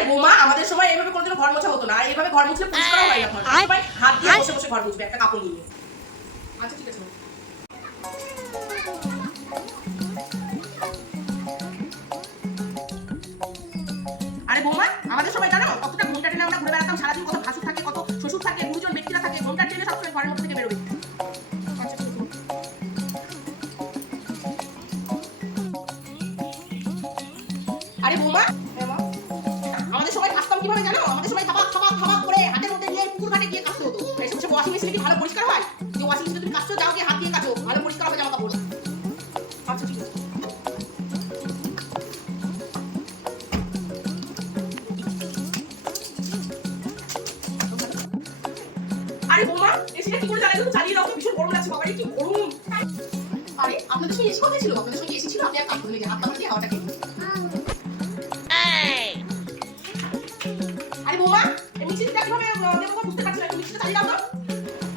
আরে বৌমা, আমাদের সময় এইভাবে কোনোদিনও ঘর মোছা হতো না। আর এইভাবে ঘর মুছলে পরিষ্কারও হয় না। সবাই হাত দিয়ে বসে বসে ঘর মুছবে একটা কাপড় নিয়ে। আচ্ছা ঠিক আছে। আরে বৌমা, আমাদের সময় জানো কতটা ঘুমটা টেনে আমরা ঘুরে বেড়াতাম সারাদিন, কত ভাসুর থাকে, কত শ্বশুর থাকে, গুরুজন ব্যক্তিরা থাকে, ঘুমটা টেনে সবসময় ঘরের মধ্যে থেকে বেরোবে। আচ্ছা ঠিক আছে। আরে বৌমা, আমাদের সময় কাজতাম কিভাবে জানো? আমাদের সময় থাবাক থাবাক থাবাক করে হাতের মধ্যে নিয়ে পুকুর ঘাটে গিয়ে কাচতে হতো। এইসব সব ওয়াশিং মেশিনে কি ভালো পরিষ্কার হয়? যে ওয়াশিং মেশিনে তুমি কাচছো, যাও গিয়ে হাত দিয়ে কাচো, ভালো পরিষ্কার হবে জামা কাপড়। আচ্ছা ঠিক আছে। আরে বৌমা, এসিটা কি করে চালালে? তো চালিয়ে দাও, ভীষণ গরম লাগছে বাবা, কি গরম। আরে আপনাদের সময় এসি কোথায় ছিল? আপনাদের সময় এসি ছিল, আপনি এক কাজ করুন, এই যে হাতটা দিয়ে হাওয়াটা খেয়ে নিন। আরে বৌমা, এই মিক্সিটা কিভাবে দেবো বুঝতে পারছি না, একটু মিক্সিটা চালিয়ে দাও তো।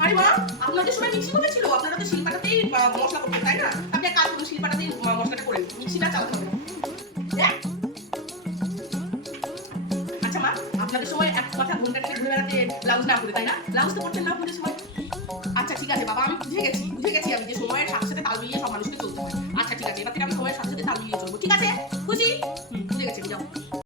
আরে মা, আপনাদের সময় মিক্সি কোথায় ছিল? আপনারা তো শিলপাটাতেই মশলা করতেন, তাই না? আপনি এক কাজ করুন, শিলপাটাতেই মশলাটা করে নিন, মিক্সিটা চালাতে হবে না। হ্যাঁ? আচ্ছা মা, আপনাদের সময় এক কথা ঘুমটা টেনে ঘুরে বেড়াতে ব্লাউজ না করে, তাই না? ব্লাউজ তো করতেন না আপনাদের সময়। আচ্ছা ঠিক আছে বাবা, আমি বুঝে গেছি।